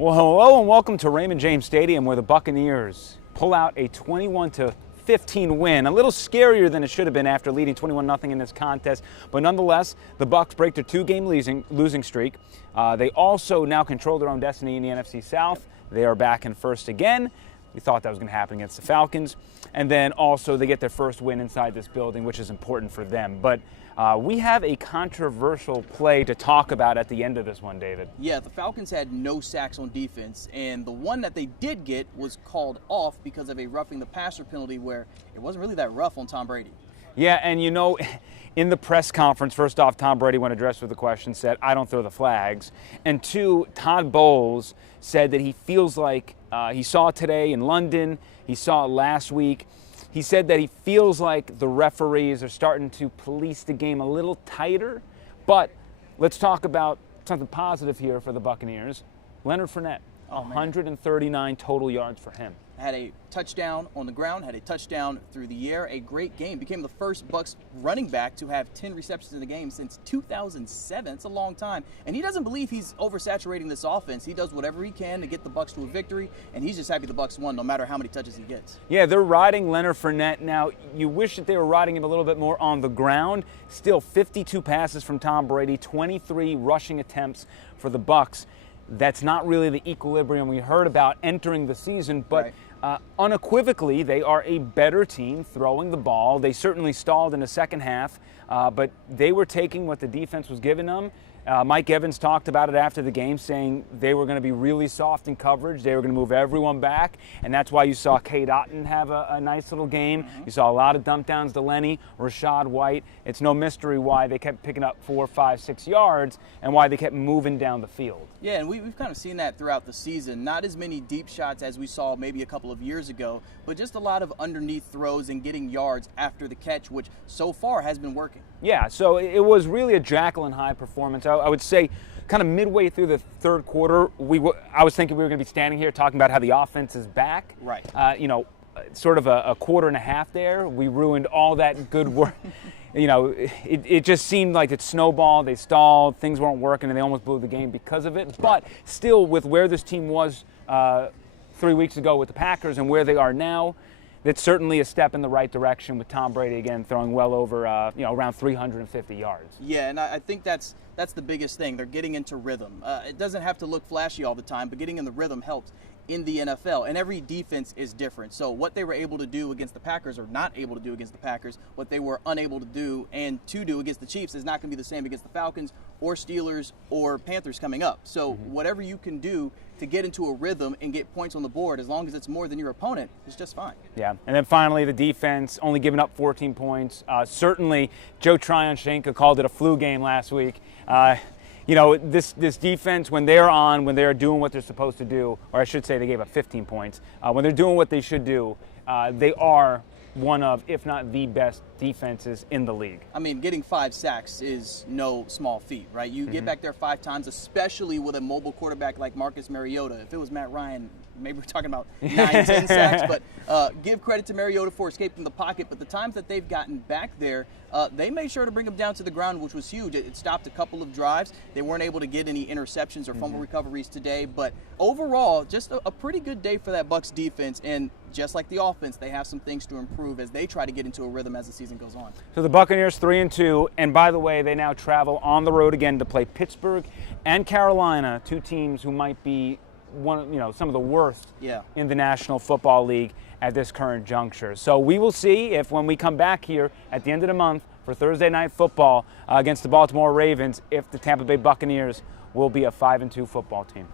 Well, hello and welcome to Raymond James Stadium, where the Buccaneers pull out a 21-15 win. A little scarier than it should have been after leading 21-0 in this contest, but nonetheless, the Bucs break their two-game losing streak. They also now control their own destiny in the NFC South. They are back in first again. We thought that was going to happen against the Falcons. And then also they get their first win inside this building, which is important for them. But we have a controversial play to talk about at the end of this one, David. Yeah, the Falcons had no sacks on defense, and the one that they did get was called off because of a roughing the passer penalty where it wasn't really that rough on Tom Brady. Yeah, and you know, in the press conference, first off, Tom Brady, when addressed with the question, said, "I don't throw the flags." And two, Todd Bowles said that he feels like he saw it today in London, he saw it last week. He said that he feels like the referees are starting to police the game a little tighter. But let's talk about something positive here for the Buccaneers. Leonard Fournette, 139 total yards for him. Had a touchdown on the ground, had a touchdown through the air, a great game. Became the first Bucs running back to have 10 receptions in the game since 2007. It's a long time. And he doesn't believe he's oversaturating this offense. He does whatever he can to get the Bucs to a victory, and he's just happy the Bucs won no matter how many touches he gets. Yeah, they're riding Leonard Fournette. Now, you wish that they were riding him a little bit more on the ground. Still 52 passes from Tom Brady, 23 rushing attempts for the Bucs. That's not really the equilibrium we heard about entering the season, but right. Unequivocally, they are a better team throwing the ball. They certainly stalled in the second half, but they were taking what the defense was giving them. Mike Evans talked about it after the game, saying they were going to be really soft in coverage. They were going to move everyone back, and that's why you saw Cade Otton have a nice little game. You saw a lot of dump downs to Lenny, Rashad White. It's no mystery why they kept picking up 4, 5, 6 yards and why they kept moving down the field. Yeah, and we've kind of seen that throughout the season. Not as many deep shots as we saw maybe a couple of years ago, but just a lot of underneath throws and getting yards after the catch, which so far has been working. Yeah, so it was really a Jekyll and Hyde performance. I would say kind of midway through the third quarter, I was thinking we were going to be standing here talking about how the offense is back. Right. Sort of a quarter and a half there. We ruined all that good work. It just seemed like it snowballed. They stalled. Things weren't working, and they almost blew the game because of it. But still, with where this team was 3 weeks ago with the Packers and where they are now, it's certainly a step in the right direction with Tom Brady again throwing well over around 350 yards. Yeah, and I think that's the biggest thing. They're getting into rhythm. It doesn't have to look flashy all the time, but getting in the rhythm helps in the NFL, and every defense is different. So what they were able to do against the Packers or not able to do against the Packers, what they were unable to do and to do against the Chiefs is not going to be the same against the Falcons or Steelers or Panthers coming up. So whatever you can do to get into a rhythm and get points on the board, as long as it's more than your opponent, is just fine. Yeah, and then finally the defense only giving up 14 points. Certainly Joe Tryon-Shenka called it a flu game last week. This defense, when they're doing what they're supposed to do, or I should say they gave up 15 points, when they're doing what they should do, they are one of, if not the best defenses in the league. I mean, getting 5 sacks is no small feat, right? You get back there 5 times, especially with a mobile quarterback like Marcus Mariota. If it was Matt Ryan, maybe we're talking about 9, 10 sacks, but give credit to Mariota for escaping the pocket. But the times that they've gotten back there, they made sure to bring him down to the ground, which was huge. It stopped a couple of drives. They weren't able to get any interceptions or fumble recoveries today. But overall, just a pretty good day for that Bucs defense. And just like the offense, they have some things to improve as they try to get into a rhythm as the season goes on. So the Buccaneers 3-2, and by the way, they now travel on the road again to play Pittsburgh and Carolina, two teams who might be some of the worst in the National Football League at this current juncture. So we will see if when we come back here at the end of the month for Thursday Night Football against the Baltimore Ravens, if the Tampa Bay Buccaneers will be a 5-2 football team.